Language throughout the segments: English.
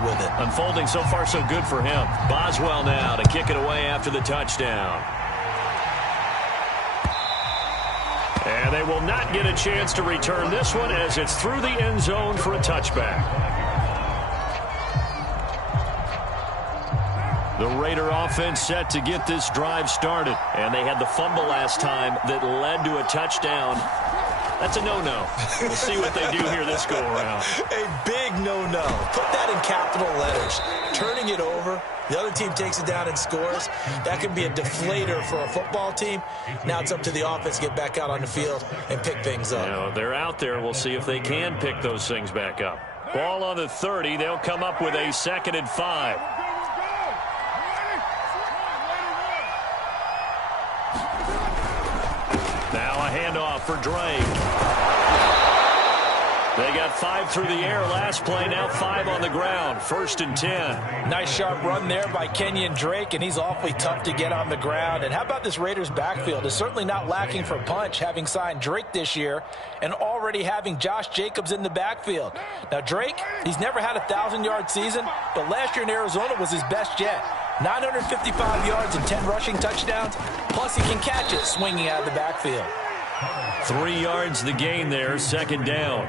with it. Unfolding so far so good for him. Boswell now to kick it away after the touchdown. And they will not get a chance to return this one as it's through the end zone for a touchback. The Raider offense set to get this drive started. And they had the fumble last time that led to a touchdown. That's a no-no. We'll see what they do here this go-around. A big no-no. Put that in capital letters. Turning it over, the other team takes it down and scores. That can be a deflator for a football team. Now it's up to the offense to get back out on the field and pick things up. You know, they're out there. We'll see if they can pick those things back up. Ball on the 30. They'll come up with a 2nd and 5. Now a handoff for Drake. They got 5 through the air last play, now 5 on the ground. 1st and 10. Nice sharp run there by Kenyon Drake, and he's awfully tough to get on the ground. And how about this Raiders backfield? Is certainly not lacking for punch, having signed Drake this year and already having Josh Jacobs in the backfield. Now Drake, he's never had a 1,000-yard season, but last year in Arizona was his best yet. 955 yards and 10 rushing touchdowns, plus he can catch it swinging out of the backfield. 3 yards the gain there, 2nd down.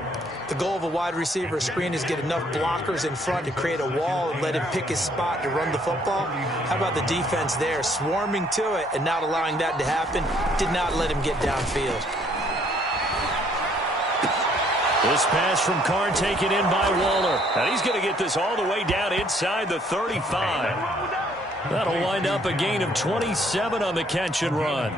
The goal of a wide receiver screen is get enough blockers in front to create a wall and let him pick his spot to run the football. How about the defense there, swarming to it and not allowing that to happen? Did not let him get downfield. This pass from Carr taken in by Waller. And he's going to get this all the way down inside the 35. That'll wind up a gain of 27 on the catch and run.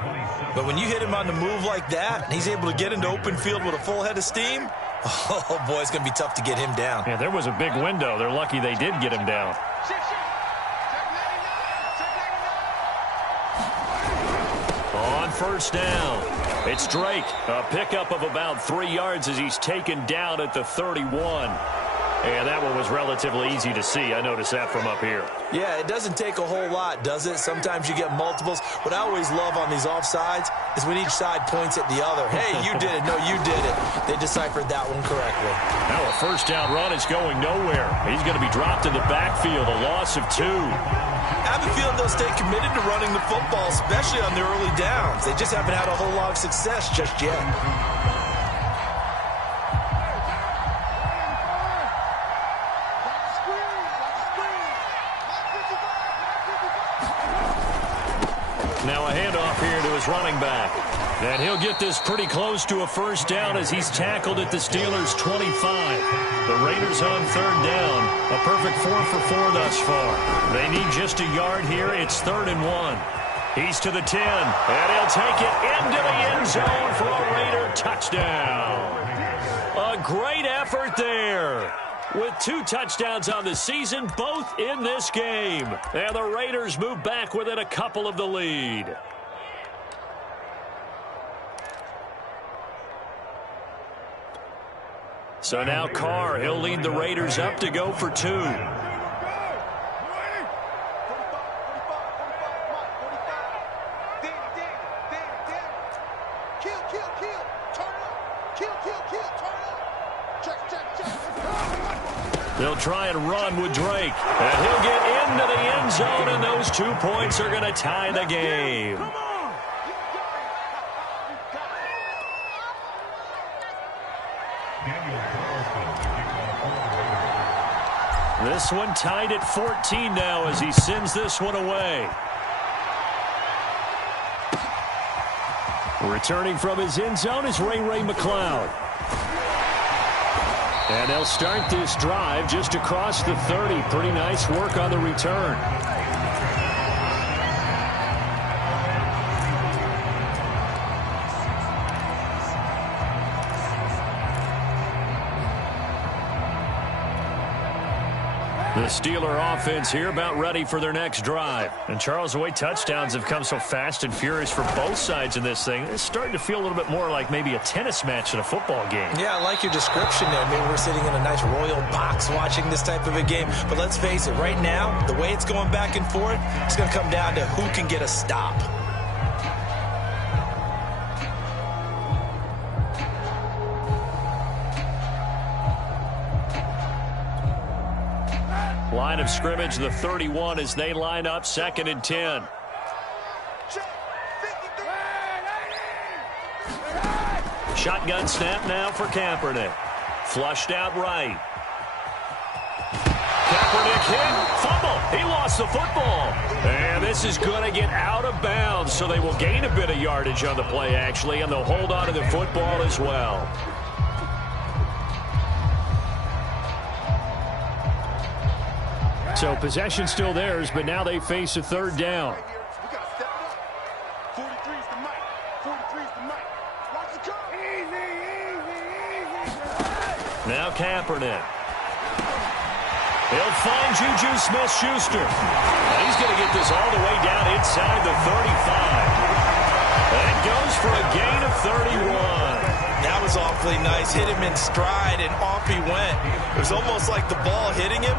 But when you hit him on the move like that, and he's able to get into open field with a full head of steam, oh, boy, it's going to be tough to get him down. Yeah, there was a big window. They're lucky they did get him down. On 1st down, it's Drake. A pickup of about 3 yards as he's taken down at the 31. And that one was relatively easy to see. I noticed that from up here. Yeah, it doesn't take a whole lot, does it? Sometimes you get multiples. What I always love on these offsides is when each side points at the other. Hey, you did it. No, you did it. They deciphered that one correctly. Now a 1st down run is going nowhere. He's going to be dropped in the backfield, a loss of 2. I have a feeling they'll stay committed to running the football, especially on the early downs. They just haven't had a whole lot of success just yet. Now a handoff here to his running back. And he'll get this pretty close to a 1st down as he's tackled at the Steelers' 25. The Raiders on 3rd down. A perfect 4 for 4 thus far. They need just a yard here. It's 3rd and 1. He's to the 10. And he'll take it into the end zone for a Raider touchdown. A great effort there. With 2 touchdowns on the season, both in this game. And the Raiders move back within a couple of the lead. So now Carr, he'll lead the Raiders up to go for 2. They'll try and run with Drake. And he'll get into the end zone, and those 2 points are going to tie the game. This one tied at 14 now as he sends this one away. Returning from his end zone is Ray McLeod. And they'll start this drive just across the 30. Pretty nice work on the return. The Steeler offense here about ready for their next drive. And Charles, the way touchdowns have come so fast and furious for both sides in this thing, it's starting to feel a little bit more like maybe a tennis match than a football game. Yeah, I like your description there. Maybe we're sitting in a nice royal box watching this type of a game. But let's face it, right now, the way it's going back and forth, it's going to come down to who can get a stop. Line of scrimmage, the 31, as they line up 2nd and 10. Shotgun snap now for Kaepernick. Flushed out right. Kaepernick hit. Fumble. He lost the football. And this is going to get out of bounds, so they will gain a bit of yardage on the play, actually, and they'll hold on to the football as well. So possession still theirs, but now they face a 3rd down. Now Kaepernick. He'll find Juju Smith-Schuster. He's going to get this all the way down inside the 35. That goes for a gain of 31. That was awfully nice. Hit him in stride, and off he went. It was almost like the ball hitting him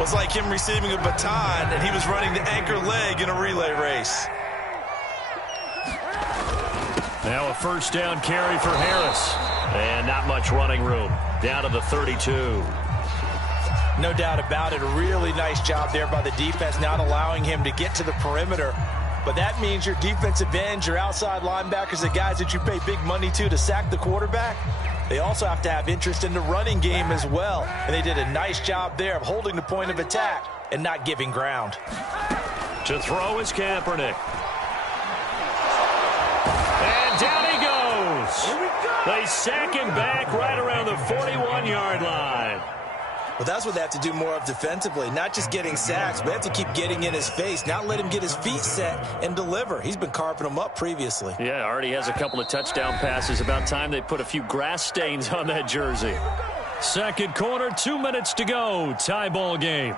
was like him receiving a baton, and he was running the anchor leg in a relay race. Now a 1st down carry for Harris. And not much running room. Down to the 32. No doubt about it. A really nice job there by the defense, not allowing him to get to the perimeter. But that means your defensive ends, your outside linebackers, the guys that you pay big money to sack the quarterback, they also have to have interest in the running game as well. And they did a nice job there of holding the point of attack and not giving ground. To throw is Kaepernick. And down he goes. They sack him back right around the 41-yard line. Well, that's what they have to do more of defensively. Not just getting sacks, but they have to keep getting in his face. Not let him get his feet set and deliver. He's been carving them up previously. Yeah, already has a couple of touchdown passes. About time they put a few grass stains on that jersey. 2nd quarter, 2 minutes to go. Tie ball game.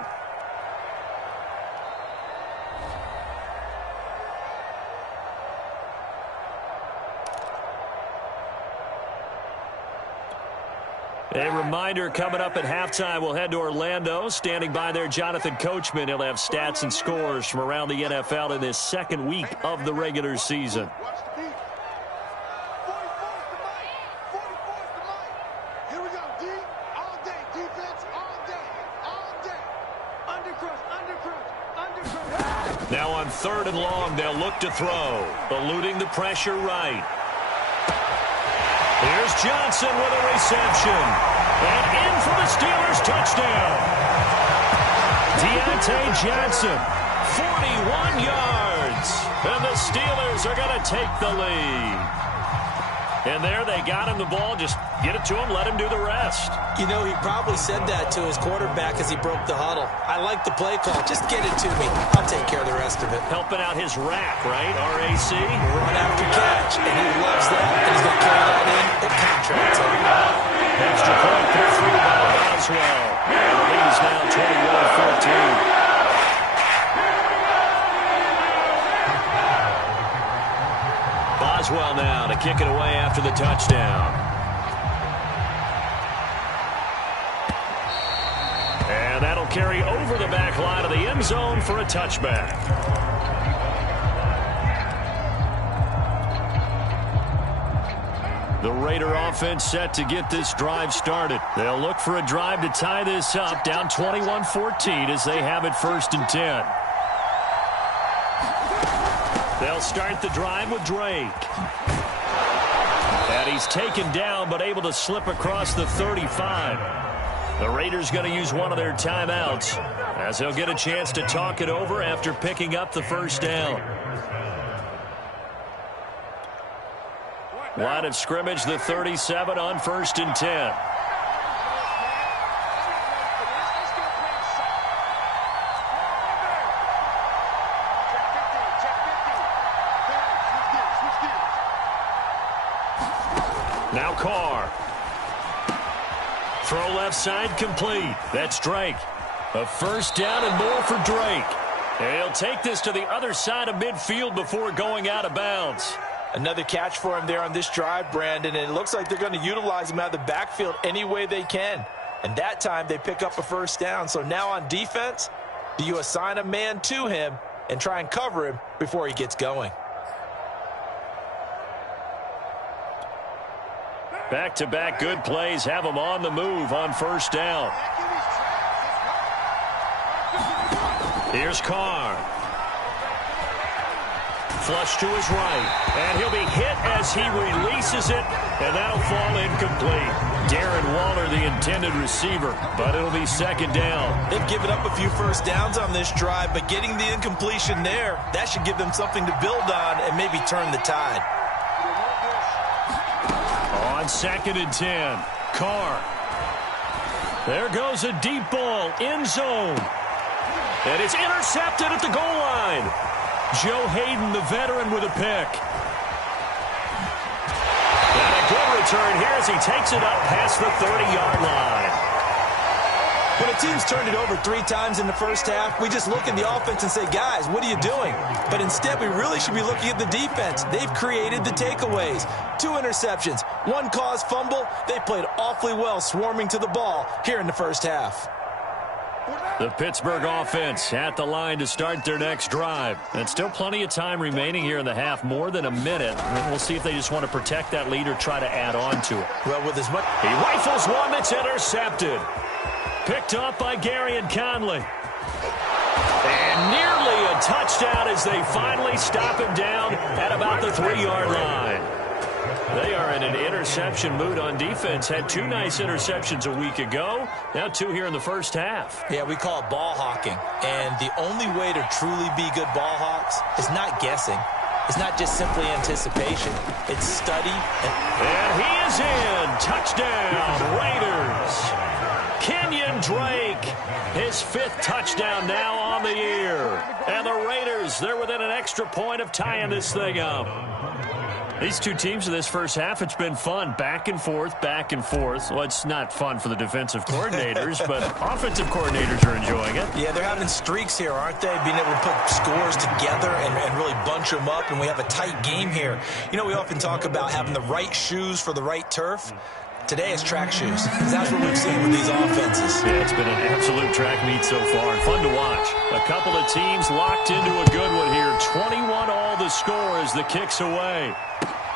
A reminder, coming up at halftime, we'll head to Orlando. Standing by there, Jonathan Coachman. He'll have stats and scores from around the NFL in this 2nd week of the regular season. Here we go, D. All day, defense, all day, all day. Undercrush. Now on 3rd and long, they'll look to throw. Eluding the pressure right. Here's Johnson with a reception. And in for the Steelers touchdown. Deontay Johnson, 41 yards. And the Steelers are going to take the lead. And there they got him the ball. Just get it to him, let him do the rest. You know, he probably said that to his quarterback as he broke the huddle. I like the play call. Just get it to me. I'll take care of the rest of it. Helping out his rack, right? RAC? Run after catch. And he loves that. And he's going to carry that in at contract time. Extra point put through by Boswell. And the lead is now 21-14. Boswell now to kick it away after the touchdown. And that'll carry over the back line of the end zone for a touchback. The Raider offense set to get this drive started. They'll look for a drive to tie this up, down 21-14 as they have it 1st and 10. They'll start the drive with Drake. And he's taken down but able to slip across the 35. The Raiders going to use one of their timeouts as they'll get a chance to talk it over after picking up the 1st down. Line of scrimmage, the 37 on 1st and 10. Now Carr. Throw left side complete. That's Drake. A 1st down and more for Drake. And he'll take this to the other side of midfield before going out of bounds. Another catch for him there on this drive, Brandon, and it looks like they're going to utilize him out of the backfield any way they can. And that time they pick up a 1st down. So now on defense, do you assign a man to him and try and cover him before he gets going? Back-to-back good plays have them on the move on 1st down. Here's Carr. Flush to his right, and he'll be hit as he releases it, and that'll fall incomplete. Darren Waller, the intended receiver, but it'll be second down. They've given up a few first downs on this drive, but getting the incompletion there, that should give them something to build on and maybe turn the tide. On 2nd and 10, Carr. There goes a deep ball, end zone. And it's intercepted at the goal line. Joe Hayden, the veteran, with a pick. And a good return here as he takes it up past the 30-yard line. When a team's turned it over 3 times in the first half, we just look at the offense and say, guys, what are you doing? But instead, we really should be looking at the defense. They've created the takeaways. 2 interceptions, 1 caused fumble. They played awfully well swarming to the ball here in the first half. The Pittsburgh offense at the line to start their next drive. And still plenty of time remaining here in the half, more than a minute. And we'll see if they just want to protect that lead or try to add on to it. Well, with as much... He rifles one that's intercepted. Picked up by Gary and Conley. And nearly a touchdown as they finally stop him down at about the 3-yard line. They are in an interception mood on defense. Had 2 nice interceptions a week ago. Now 2 here in the first half. Yeah, we call it ball hawking. And the only way to truly be good ball hawks is not guessing. It's not just simply anticipation. It's study. And he is in. Touchdown, Raiders. Kenyon Drake, his 5th touchdown now on the year. And the Raiders, they're within an extra point of tying this thing up. These 2 teams in this first half, it's been fun. Back and forth, back and forth. Well, it's not fun for the defensive coordinators, but offensive coordinators are enjoying it. Yeah, they're having streaks here, aren't they? Being able to put scores together and really bunch them up, and we have a tight game here. You know, we often talk about having the right shoes for the right turf. Today it's track shoes. That's what we've seen with these offenses. Yeah, it's been an absolute track meet so far, and fun to watch. A couple of teams locked into a good one here. 21-all the score as the kick's away.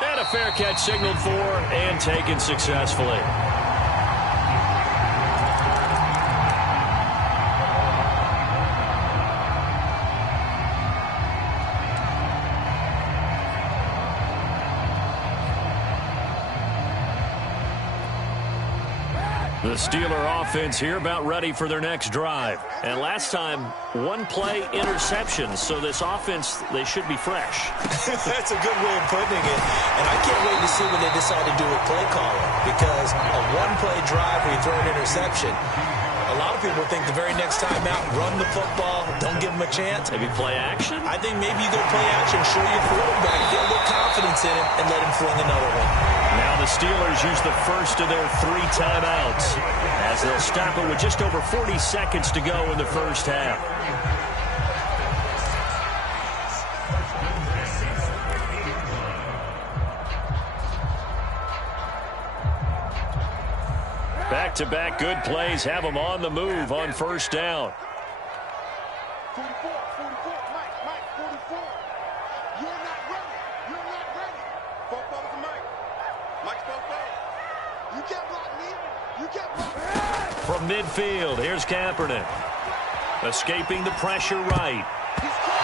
And a fair catch signaled for and taken successfully. The Steeler offense here about ready for their next drive. And last time, 1-play interception. So this offense, they should be fresh. That's a good way of putting it. And I can't wait to see what they decide to do with play calling. Because a 1-play drive where you throw an interception, a lot of people think the very next time out, run the football, don't give them a chance. Maybe play action? I think maybe you go play action, show your quarterback, get a little confidence in it, and let him fling another one. Now the Steelers use the first of their 3 timeouts as they'll stop it with just over 40 seconds to go in the first half. Back-to-back good plays have them on the move on first down. 44, Mike, 44. You're not ready. Football to Mike. Mike's football. You can't block me. You can't block me. From midfield, here's Kaepernick. Escaping the pressure right.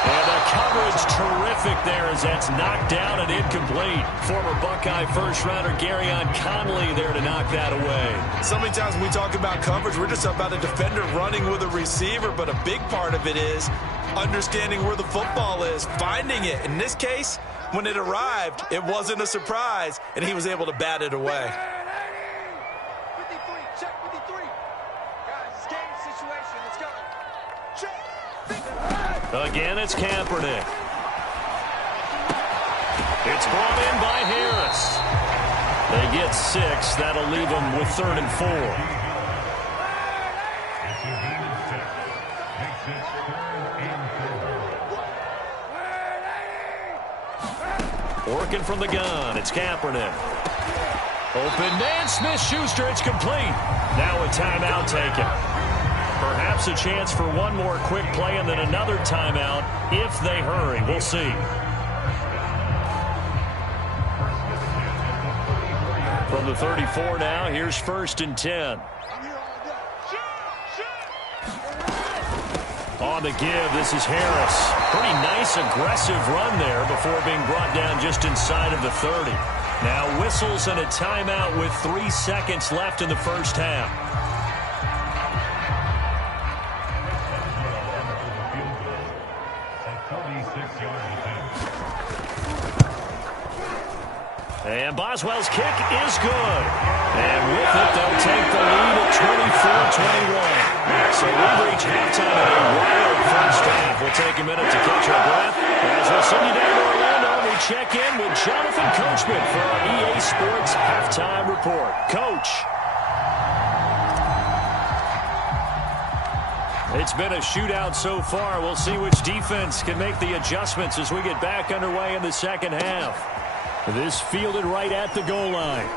And the coverage terrific there as that's knocked down and incomplete. Former Buckeye first-rounder Garyon Conley there to knock that away. So many times when we talk about coverage, we're just about a defender running with a receiver, but a big part of it is understanding where the football is, finding it. In this case, when it arrived, it wasn't a surprise, and he was able to bat it away. 53, check 53. Guys, it's game situation. Let's go. Check. Again, it's Kaepernick. It's brought in by Harris. They get 6. That'll leave them with 3rd and 4. Working from the gun, it's Kaepernick. Open man, Smith-Schuster, it's complete. Now a timeout taken. Perhaps a chance for one more quick play and then another timeout if they hurry. We'll see. From the 34 now, here's 1st and 10. On the give, this is Harris. Pretty nice, aggressive run there before being brought down just inside of the 30. Now whistles and a timeout with 3 seconds left in the first half. And Boswell's kick is good. And with it, they'll take the lead at 24-21. So we reach halftime in a wild first half. We'll take a minute to catch our breath. As we'll send you down to Orlando, we check in with Jonathan Coachman for our EA Sports Halftime Report. Coach. It's been a shootout so far. We'll see which defense can make the adjustments as we get back underway in the second half. This fielded right at the goal line.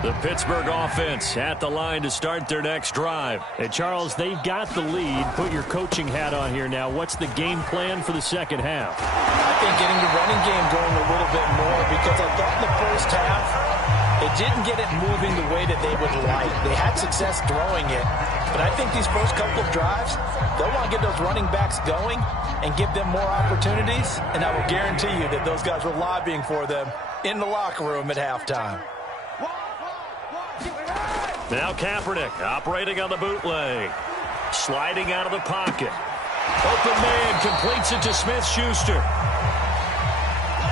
The Pittsburgh offense at the line to start their next drive. And Charles, they've got the lead. Put your coaching hat on here now. What's the game plan for the second half? I think getting the running game going a little bit more, because I thought in the first half it didn't get it moving the way that they would like. They had success throwing it, but I think these first couple of drives, they'll want to get those running backs going and give them more opportunities, and I will guarantee you that those guys were lobbying for them in the locker room at halftime. Now Kaepernick operating on the bootleg. Sliding out of the pocket. Open man completes it to Smith-Schuster.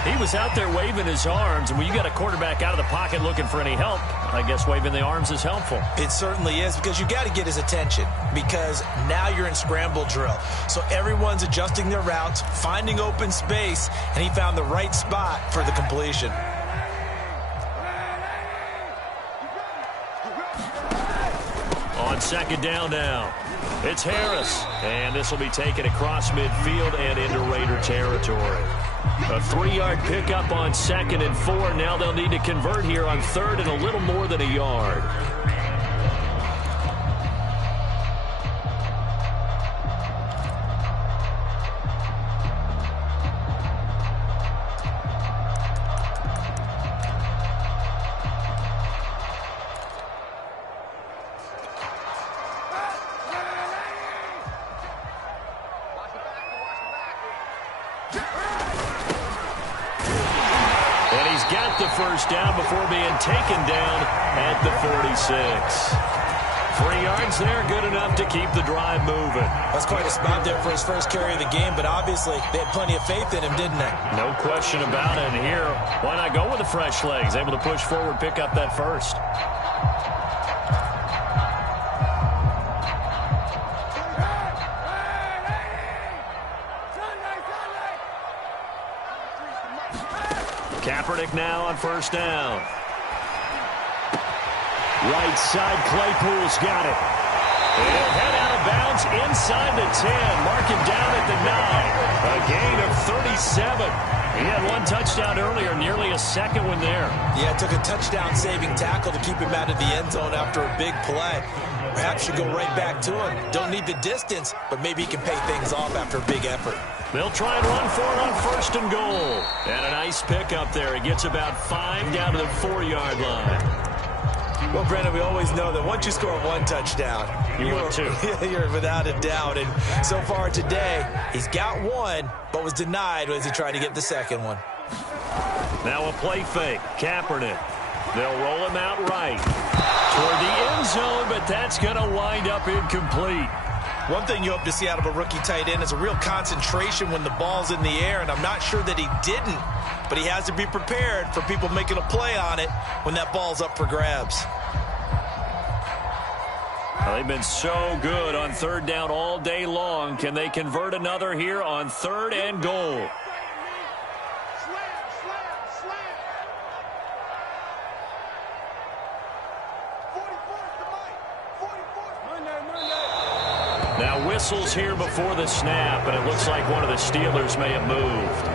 He was out there waving his arms, and when you got a quarterback out of the pocket looking for any help, I guess waving the arms is helpful. It certainly is, because you got to get his attention, because now you're in scramble drill. So everyone's adjusting their routes, finding open space, and he found the right spot for the completion. On second down now, it's Harris, and this will be taken across midfield and into Raider territory. A 3-yard pickup on 2nd and 4. Now they'll need to convert here on 3rd and a little more than a yard. First down before being taken down at the 46. 3 yards there, good enough to keep the drive moving. That's quite a spot there for his first carry of the game, but obviously they had plenty of faith in him, didn't they? No question about it. And here, why not go with the fresh legs? Able to push forward, pick up that first. Kaepernick now on first down. Right side, Claypool's got it. He'll head out of bounds inside the 10. Mark him down at the 9. A gain of 37. He had one touchdown earlier, nearly a second one there. Yeah, it took a touchdown-saving tackle to keep him out of the end zone after a big play. Perhaps you go right back to him. Don't need the distance, but maybe he can pay things off after a big effort. They'll try and run for it on 1st and goal. And a nice pickup there. He gets about 5 down to the 4-yard line. Well, Brandon, we always know that once you score one touchdown, you're without a doubt. And so far today, he's got one, but was denied as he tried to get the second one. Now a play fake. Kaepernick. They'll roll him out right toward the end zone, but that's going to wind up incomplete. One thing you hope to see out of a rookie tight end is a real concentration when the ball's in the air, and I'm not sure that he didn't, but he has to be prepared for people making a play on it when that ball's up for grabs. Well, they've been so good on 3rd down all day long. Can they convert another here on 3rd and goal? Now whistles here before the snap, and it looks like one of the Steelers may have moved.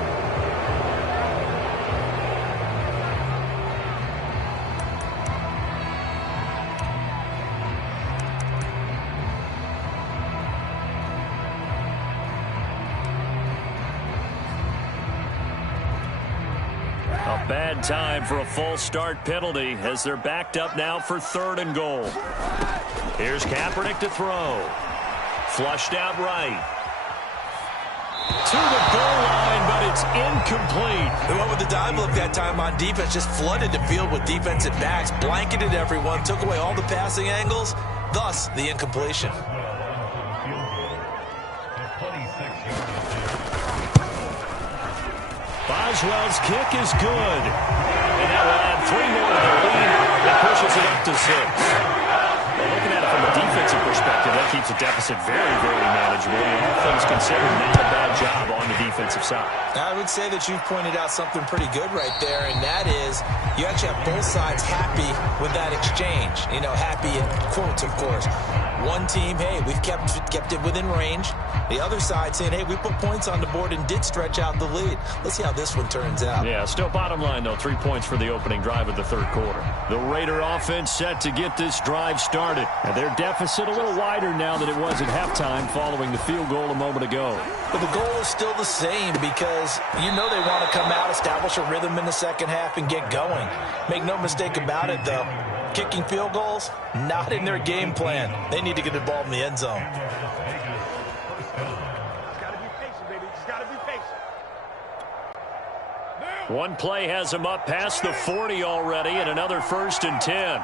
bad time for a false start penalty as they're backed up now for 3rd and goal. Here's Kaepernick to throw. Flushed out right. To the goal line, but it's incomplete. They went with the dive look that time on defense, just flooded the field with defensive backs, blanketed everyone, took away all the passing angles, thus the incompletion. Boswell's kick is good. And that will add 3 more to the lead. That pushes it up to 6. Well, looking at it from a defensive perspective, that keeps the deficit very, very manageable. All things considered, not a bad job on the defensive side. I would say that you've pointed out something pretty good right there, and that is you actually have both sides happy with that exchange. You know, happy in quotes, of course. One team, hey, we've kept it within range. The other side saying, hey, we put points on the board and did stretch out the lead. Let's see how this one turns out. Yeah, still bottom line, though, 3 points for the opening drive of the 3rd quarter. The Raider offense set to get this drive started. And their deficit a little wider now than it was at halftime following the field goal a moment ago. But the goal is still the same because you know they want to come out, establish a rhythm in the second half, and get going. Make no mistake about it, though. Kicking field goals, not in their game plan. They need to get the ball in the end zone. One play has him up past the 40 already, and another 1st and 10.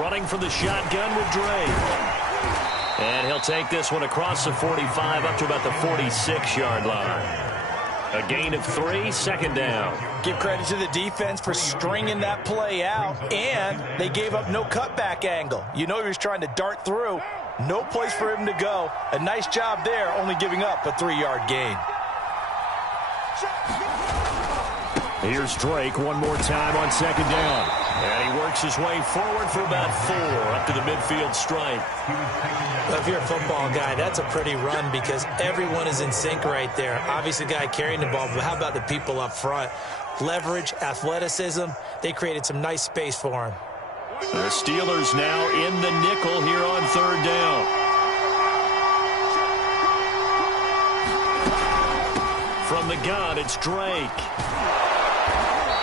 Running from the shotgun with Drake. And he'll take this one across the 45 up to about the 46-yard line. A gain of 3, 2nd down. Give credit to the defense for stringing that play out, and they gave up no cutback angle. You know he was trying to dart through. No place for him to go. A nice job there, only giving up a 3-yard gain. Here's Drake one more time on 2nd down. And he works his way forward for about 4 up to the midfield stripe. Well, if you're a football guy, that's a pretty run because everyone is in sync right there. Obviously, the guy carrying the ball, but how about the people up front? Leverage, athleticism, they created some nice space for him. The Steelers now in the nickel here on 3rd down. From the gun, it's Drake.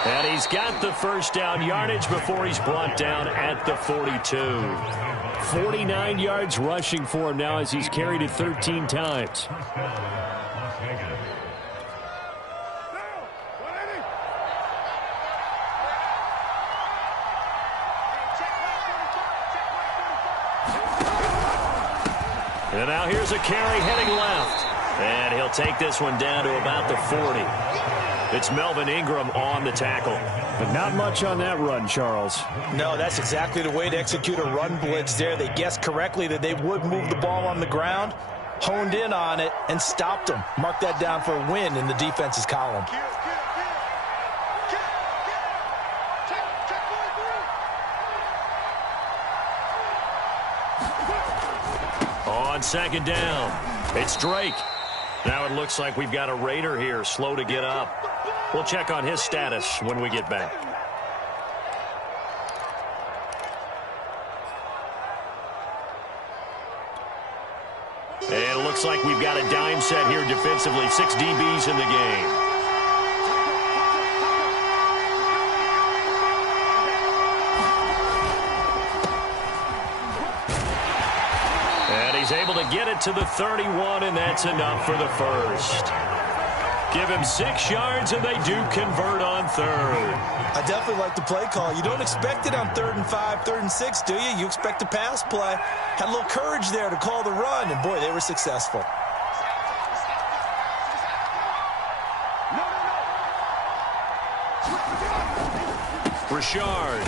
And he's got the 1st down yardage before he's brought down at the 42. 49 yards rushing for him now as he's carried it 13 times. And now here's a carry heading left. And he'll take this one down to about the 40. It's Melvin Ingram on the tackle. But not much on that run, Charles. No, that's exactly the way to execute a run blitz there. They guessed correctly that they would move the ball on the ground, honed in on it, and stopped them. Mark that down for a win in the defense's column. On 2nd down, it's Drake. Now it looks like we've got a Raider here, slow to get up. We'll check on his status when we get back. And it looks like we've got a dime set here defensively. 6 DBs in the game. And he's able to get it to the 31, and that's enough for the 1st. Give him 6 yards, and they do convert on 3rd. I definitely like the play call. You don't expect it on 3rd and 5, 3rd and 6, do you? You expect a pass play. Had a little courage there to call the run, and boy, they were successful. Richard.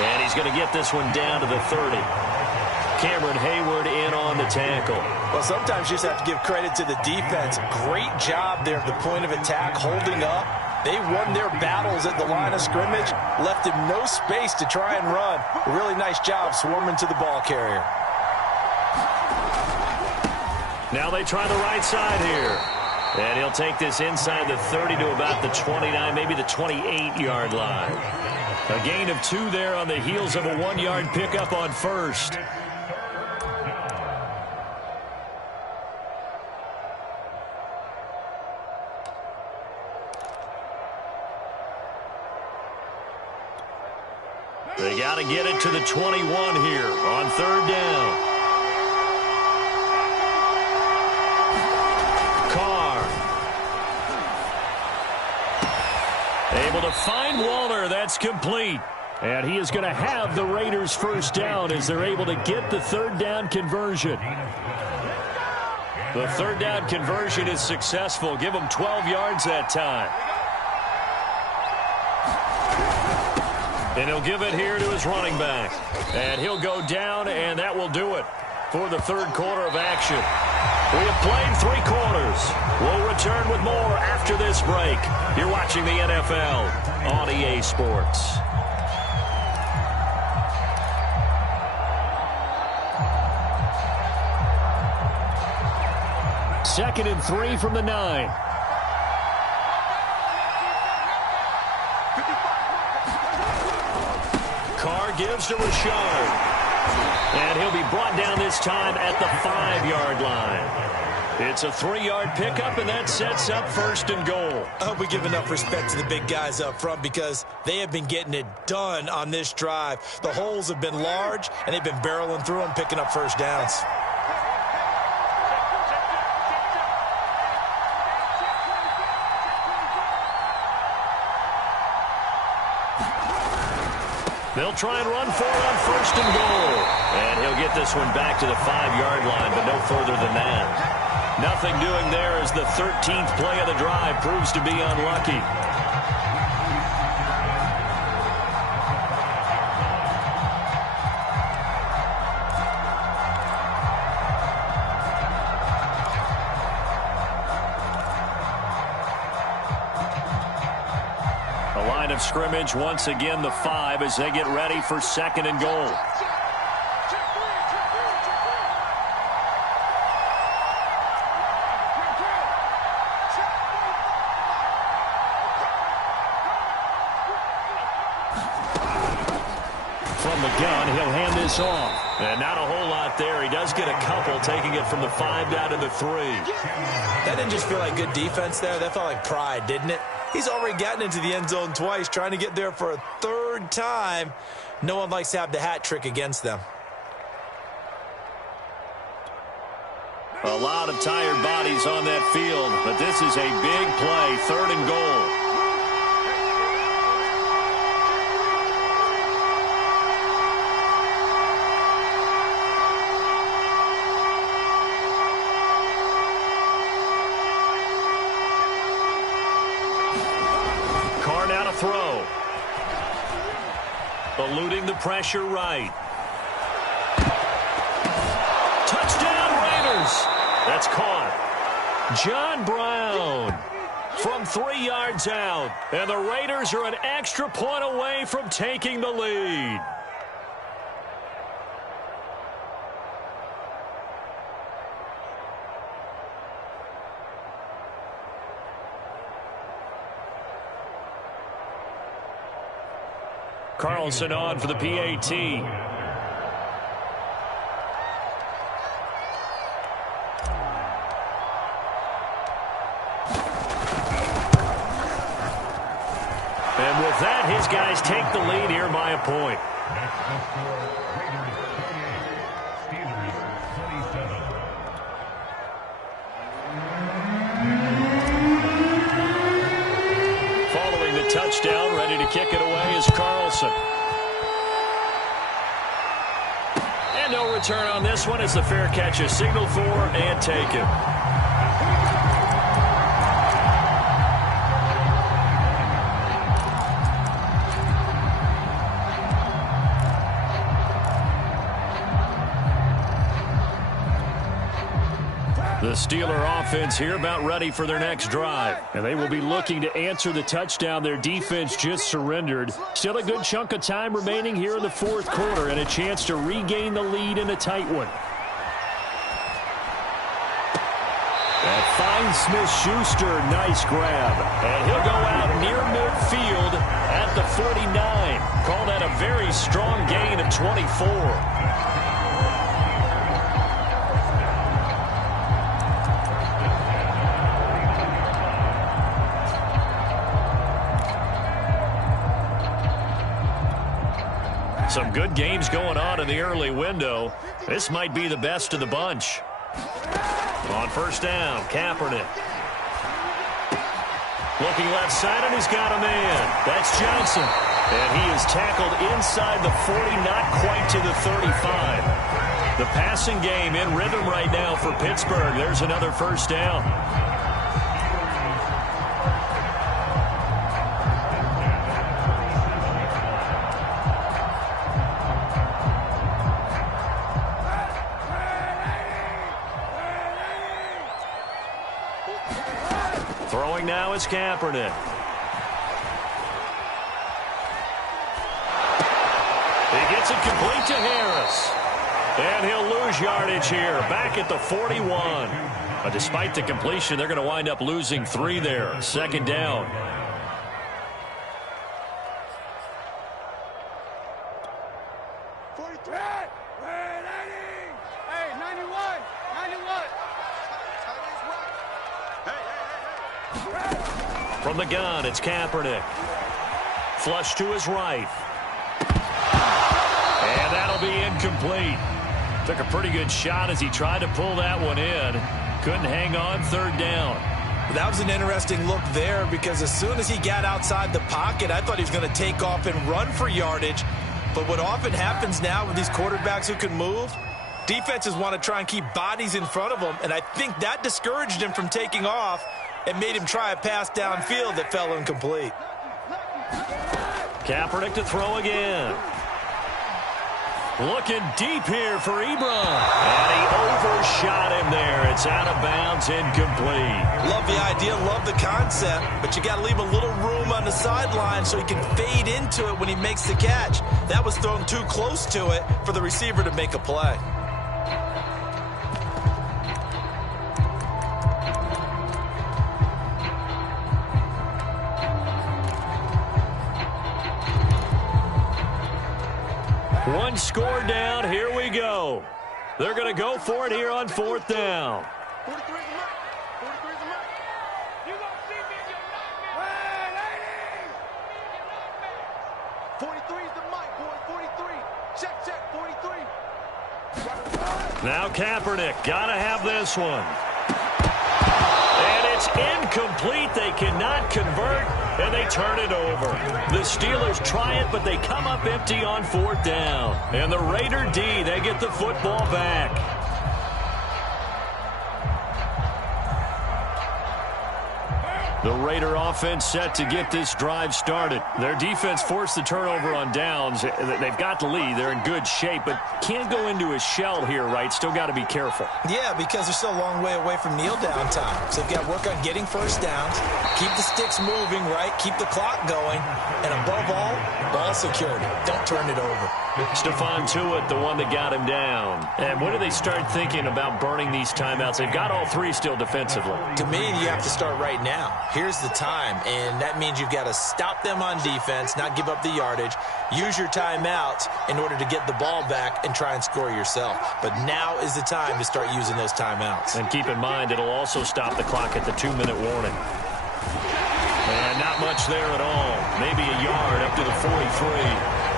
And he's going to get this one down to the 30. Cameron Hayward in on the tackle. Well, sometimes you just have to give credit to the defense. Great job there at the point of attack, holding up. They won their battles at the line of scrimmage, left him no space to try and run. A really nice job swarming to the ball carrier. Now they try the right side here. And he'll take this inside the 30 to about the 29, maybe the 28-yard line. A gain of 2 there on the heels of a 1-yard pickup on first. They got to get it to the 21 here on third down. Carr. Able to find Waller. That's complete. And he is going to have the Raiders first down as they're able to get the third down conversion. The third down conversion is successful. Give them 12 yards that time. And he'll give it here to his running back. And he'll go down, and that will do it for the third quarter of action. We have played 3 quarters. We'll return with more after this break. You're watching the NFL on EA Sports. Second and 3 from the 9. Carr gives to Rashard. And he'll be brought down this time at the 5-yard line. It's a 3-yard pickup, and that sets up first and goal. I hope we give enough respect to the big guys up front because they have been getting it done on this drive. The holes have been large, and they've been barreling through them, picking up first downs. They'll try and run for it on first and goal. And he'll get this one back to the 5-yard line, but no further than that. Nothing doing there as the 13th play of the drive proves to be unlucky. Scrimmage once again the 5 as they get ready for second and goal. From the gun, he'll hand this off. And not a whole lot there. He does get a couple, taking it from the 5 down to the 3. That didn't just feel like good defense there. That felt like pride, didn't it? He's already gotten into the end zone twice, trying to get there for a 3rd time. No one likes to have the hat trick against them. A lot of tired bodies on that field, but this is a big play, 3rd and goal. Throw. Eluding the pressure right. Touchdown Raiders. That's caught. John Brown from 3 yards out. And the Raiders are an extra point away from taking the lead. Carlson on for the PAT. And with that, his guys take the lead here by a point. Following the touchdown, ready to kick it away is Carlson. And no return on this one as the fair catch is signaled for and taken. The Steeler offense here about ready for their next drive. And they will be looking to answer the touchdown their defense just surrendered. Still a good chunk of time remaining here in the 4th quarter and a chance to regain the lead in a tight one. That finds Smith-Schuster. Nice grab. And he'll go out near midfield at the 49. Call that a very strong gain of 24. Some good games going on in the early window. This might be the best of the bunch. On first down, Kaepernick. Looking left side, and he's got a man. That's Johnson. And he is tackled inside the 40, not quite to the 35. The passing game in rhythm right now for Pittsburgh. There's another first down. Throwing now is Kaepernick. He gets it complete to Harris. And he'll lose yardage here, back at the 41. Despite the completion, they're going to wind up losing 3 there. Second down. From the gun, it's Kaepernick. Flush to his right. And that'll be incomplete. Took a pretty good shot as he tried to pull that one in. Couldn't hang on. Third down. That was an interesting look there because as soon as he got outside the pocket, I thought he was going to take off and run for yardage. But what often happens now with these quarterbacks who can move, defenses want to try and keep bodies in front of them, and I think that discouraged him from taking off and made him try a pass downfield that fell incomplete. Kaepernick to throw again. Looking deep here for Ebron. And he overshot him there. It's out of bounds, incomplete. Love the idea, love the concept, but you got to leave a little room on the sideline so he can fade into it when he makes the catch. That was thrown too close to it for the receiver to make a play. One score down. Here we go. They're going to go for it here on fourth down. 43 is the mark. 43 is the mark. You gonna see me in your nightmare. 43 is the mic, boys. 43. Check, 43. Now Kaepernick. Got to have this one. And it's incomplete. They cannot convert, and they turn it over. The Steelers try it, but they come up empty on fourth down. And the Raider D, they get the football back. The Raider offense set to get this drive started. Their defense forced the turnover on downs. They've got the lead. They're in good shape, but can't go into a shell here, right? Still got to be careful. Yeah, because they're still a long way away from kneel down time. So they've got to work on getting first downs, keep the sticks moving, right? Keep the clock going, and above all, ball security. Don't turn it over. Stephon Tuitt, the one that got him down. And when do they start thinking about burning these timeouts? They've got all three still defensively. To me, you have to start right now. Here's the time, and that means you've got to stop them on defense, not give up the yardage, use your timeouts in order to get the ball back and try and score yourself. But now is the time to start using those timeouts. And keep in mind, it'll also stop the clock at the 2-minute warning. And not much there at all. Maybe a yard up to the 43.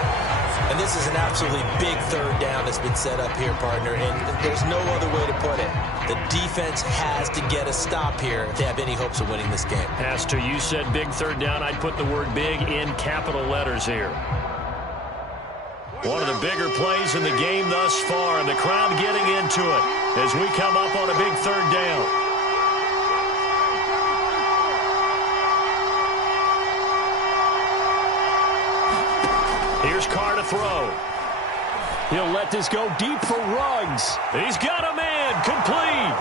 And this is an absolutely big third down that's been set up here, partner, and there's no other way to put it. The defense has to get a stop here if they have any hopes of winning this game. Has to. You said big third down. I'd put the word big in capital letters here. One of the bigger plays in the game thus far, and the crowd getting into it as we come up on a big third down. Here's Carr to throw. He'll let this go deep for Ruggs. He's got a man, complete.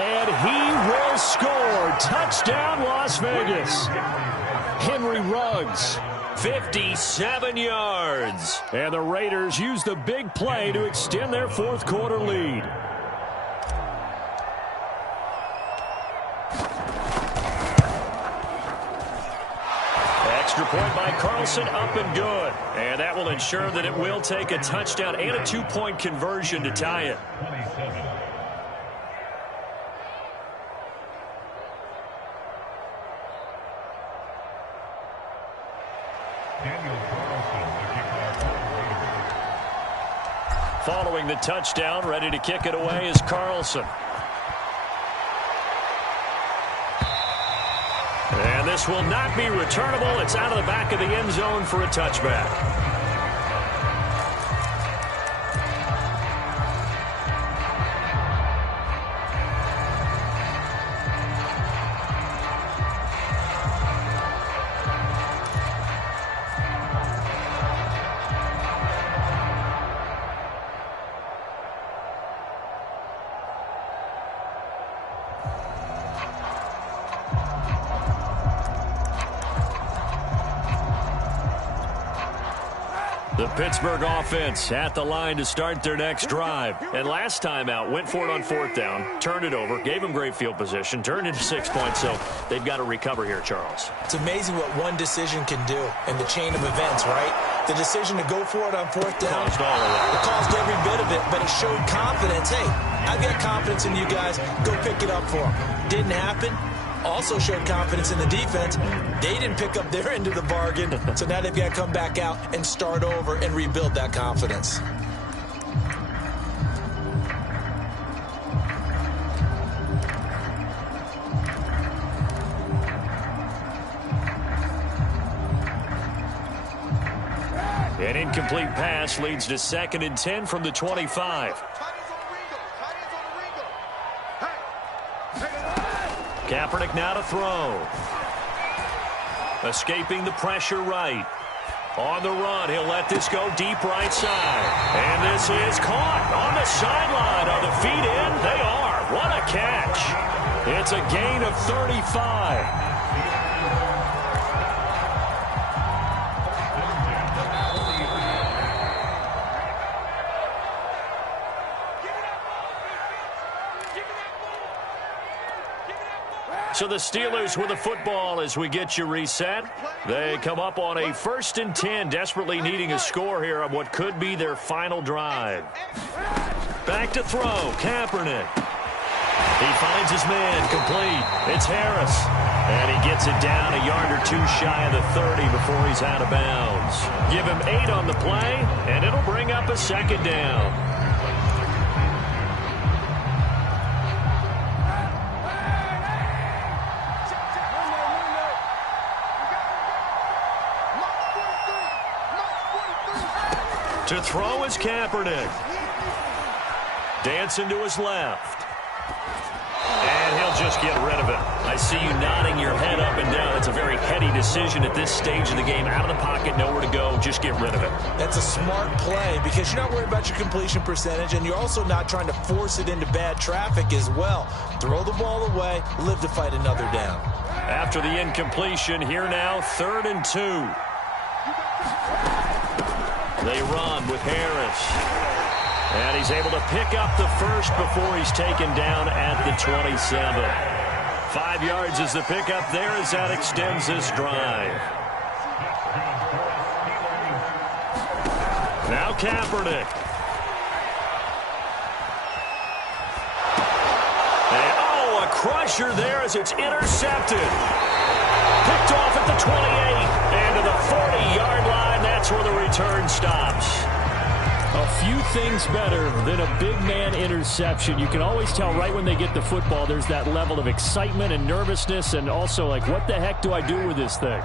And he will score. Touchdown, Las Vegas. Henry Ruggs, 57 yards. And the Raiders use the big play to extend their fourth quarter lead. Extra point by Carlson, up and good. And that will ensure that it will take a touchdown and a 2-point conversion to tie it. Following the touchdown, ready to kick it away is Carlson. And this will not be returnable. It's out of the back of the end zone for a touchback. The Pittsburgh offense at the line to start their next drive. And last time out, went for it on 4th down, turned it over, gave them great field position, turned into 6 points, so they've got to recover here, Charles. It's amazing what one decision can do in the chain of events, right? The decision to go for it on 4th down, Caused all of that. it caused every bit of it, but it showed confidence. Hey, I've got confidence in you guys. Go pick it up for them. Didn't happen. Also showed confidence in the defense. They didn't pick up their end of the bargain, so now they've got to come back out and start over and rebuild that confidence. An incomplete pass leads to 2nd and 10 from the 25. Kaepernick now to throw. Escaping the pressure right. On the run, he'll let this go deep right side. And this is caught on the sideline. Are the feet in? They are. What a catch. It's a gain of 35. So the Steelers with the football as we get you reset. They come up on a 1st and 10, desperately needing a score here on what could be their final drive. Back to throw, Kaepernick. He finds his man, complete. It's Harris. And he gets it down a yard or 2 shy of the 30 before he's out of bounds. Give him 8 on the play, and it'll bring up a 2nd down. To throw is Kaepernick. Dancing to his left. And he'll just get rid of it. I see you nodding your head up and down. It's a very heady decision at this stage of the game. Out of the pocket, nowhere to go. Just get rid of it. That's a smart play because you're not worried about your completion percentage, and you're also not trying to force it into bad traffic as well. Throw the ball away, live to fight another down. After the incompletion, here now, 3rd and 2. They run with Harris. And he's able to pick up the first before he's taken down at the 27. 5 yards is the pickup there as that extends this drive. Now Kaepernick. And, a crusher there as it's intercepted. Picked off at the 28 and to the 40-yard line. That's where the return stops. A few things better than a big man interception. You can always tell right when they get the football, there's that level of excitement and nervousness, and also like, what the heck do I do with this thing?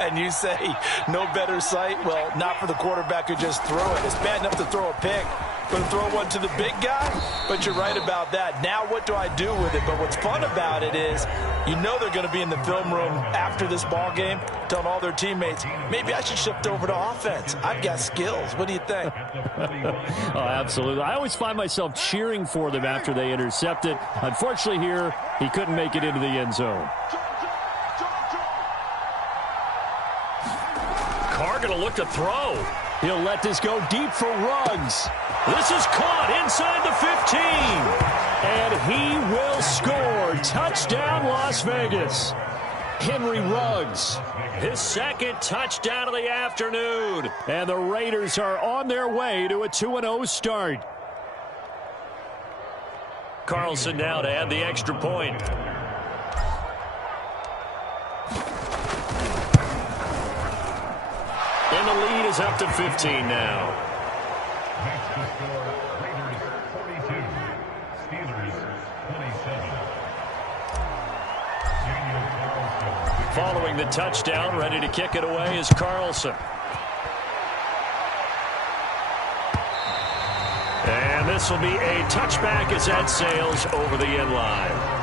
And you say no better sight? Well, not for the quarterback who just threw it. It's bad enough to throw a pick, but to throw one to the big guy? But you're right about that. Now what do I do with it? But what's fun about it is you know they're going to be in the film room after this ball game telling all their teammates, maybe I should shift over to offense. I've got skills. What do you think? Oh, absolutely. I always find myself cheering for them after they intercept it. Unfortunately here, he couldn't make it into the end zone. Carr going to look to throw. He'll let this go deep for Ruggs. This is caught inside the 15. And he will score. Touchdown, Las Vegas. Henry Ruggs. His second touchdown of the afternoon. And the Raiders are on their way to a 2-0 start. Carlson now to add the extra point. And the lead is up to 15 now. Following the touchdown, ready to kick it away is Carlson. And this will be a touchback as that sails over the end line.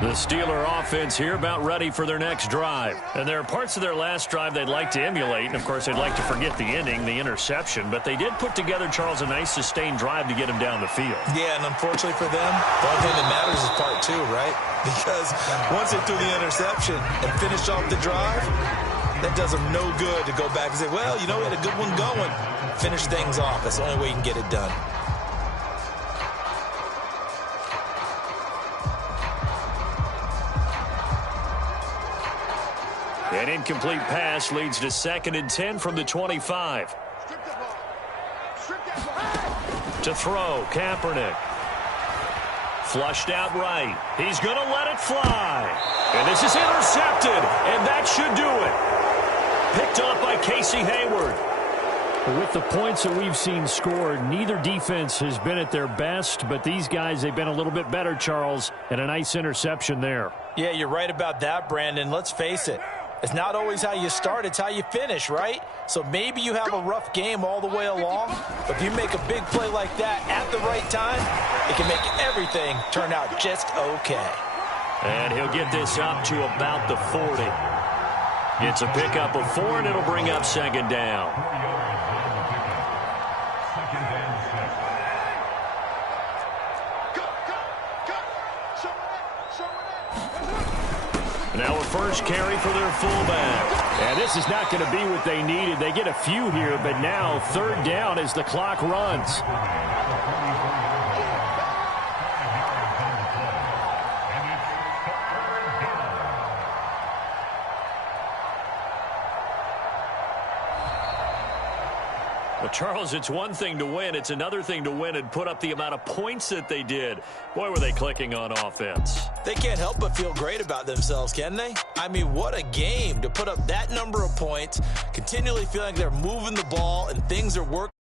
The Steeler offense here about ready for their next drive. And there are parts of their last drive they'd like to emulate. And, of course, they'd like to forget the ending, the interception. But they did put together, Charles, a nice sustained drive to get him down the field. Yeah, and unfortunately for them, the only thing that matters is part two, right? Because once they threw the interception and finished off the drive, that does them no good to go back and say, well, you know, we had a good one going. Finish things off. That's the only way you can get it done. An incomplete pass leads to 2nd and 10 from the 25. To throw, Kaepernick. Flushed out right. He's going to let it fly. And this is intercepted, and that should do it. Picked off by Casey Hayward. With the points that we've seen scored, neither defense has been at their best, but these guys, they've been a little bit better, Charles, and a nice interception there. Yeah, you're right about that, Brandon. Let's face it. It's not always how you start, it's how you finish, right? So maybe you have a rough game all the way along, but if you make a big play like that at the right time, it can make everything turn out just okay. And he'll get this up to about the 40. It's a pickup of 4, and it'll bring up 2nd down. Now a first carry for their fullback. And this is not going to be what they needed. They get a few here, but now 3rd down as the clock runs. Well, Charles, it's one thing to win. It's another thing to win and put up the amount of points that they did. Boy, were they clicking on offense. They can't help but feel great about themselves, can they? I mean, what a game to put up that number of points, continually feeling like they're moving the ball and things are working.